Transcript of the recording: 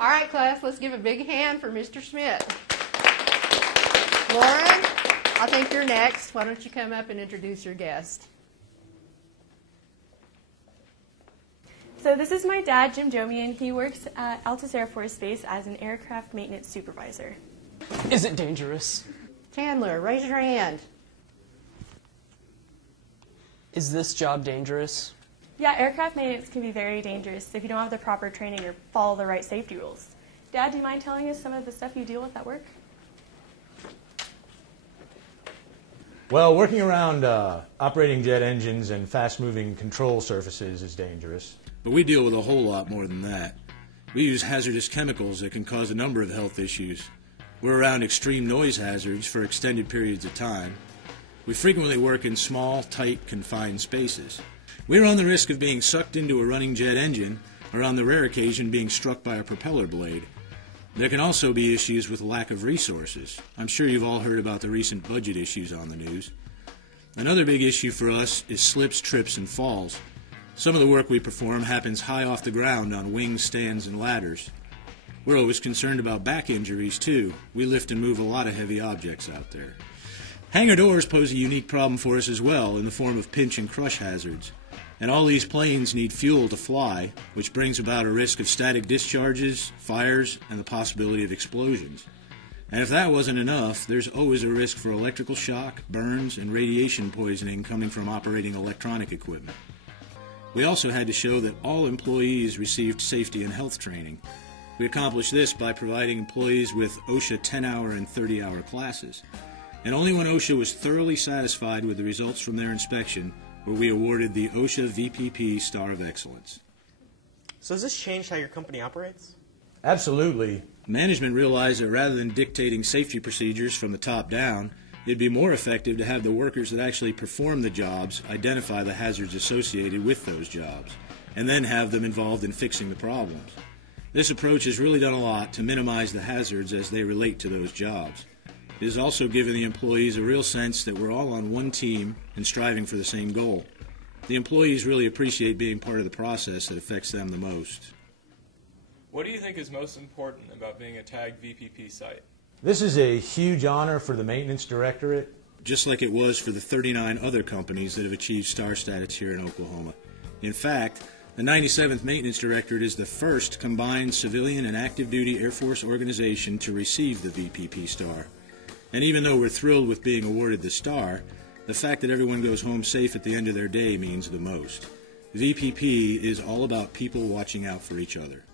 All right, class, let's give a big hand for Mr. Schmidt. Lauren, I think you're next. Why don't you come up and introduce your guest? So this is my dad, Jim Jomian. He works at Altus Airforce Base as an aircraft maintenance supervisor. Is it dangerous? Chandler, raise your hand. Is this job dangerous? Yeah, aircraft maintenance can be very dangerous if you don't have the proper training or follow the right safety rules. Dad, do you mind telling us some of the stuff you deal with at work? Well, working around operating jet engines and fast-moving control surfaces is dangerous. But we deal with a whole lot more than that. We use hazardous chemicals that can cause a number of health issues. We're around extreme noise hazards for extended periods of time. We frequently work in small, tight, confined spaces. We run the risk of being sucked into a running jet engine, or on the rare occasion being struck by a propeller blade. There can also be issues with lack of resources. I'm sure you've all heard about the recent budget issues on the news. Another big issue for us is slips, trips, and falls. Some of the work we perform happens high off the ground on wings, stands, and ladders. We're always concerned about back injuries, too. We lift and move a lot of heavy objects out there. Hangar doors pose a unique problem for us as well in the form of pinch and crush hazards. And all these planes need fuel to fly, which brings about a risk of static discharges, fires, and the possibility of explosions. And if that wasn't enough, there's always a risk for electrical shock, burns, and radiation poisoning coming from operating electronic equipment. We also had to show that all employees received safety and health training. We accomplished this by providing employees with OSHA 10-hour and 30-hour classes. And only when OSHA was thoroughly satisfied with the results from their inspection were we awarded the OSHA VPP Star of Excellence. So has this changed how your company operates? Absolutely. Management realized that rather than dictating safety procedures from the top down, it'd be more effective to have the workers that actually perform the jobs identify the hazards associated with those jobs, and then have them involved in fixing the problems. This approach has really done a lot to minimize the hazards as they relate to those jobs. It has also given the employees a real sense that we're all on one team and striving for the same goal. The employees really appreciate being part of the process that affects them the most. What do you think is most important about being a tagged VPP site? This is a huge honor for the Maintenance Directorate. Just like it was for the 39 other companies that have achieved star status here in Oklahoma. In fact, the 97th Maintenance Directorate is the first combined civilian and active duty Air Force organization to receive the VPP star. And even though we're thrilled with being awarded the star, the fact that everyone goes home safe at the end of their day means the most. VPP is all about people watching out for each other.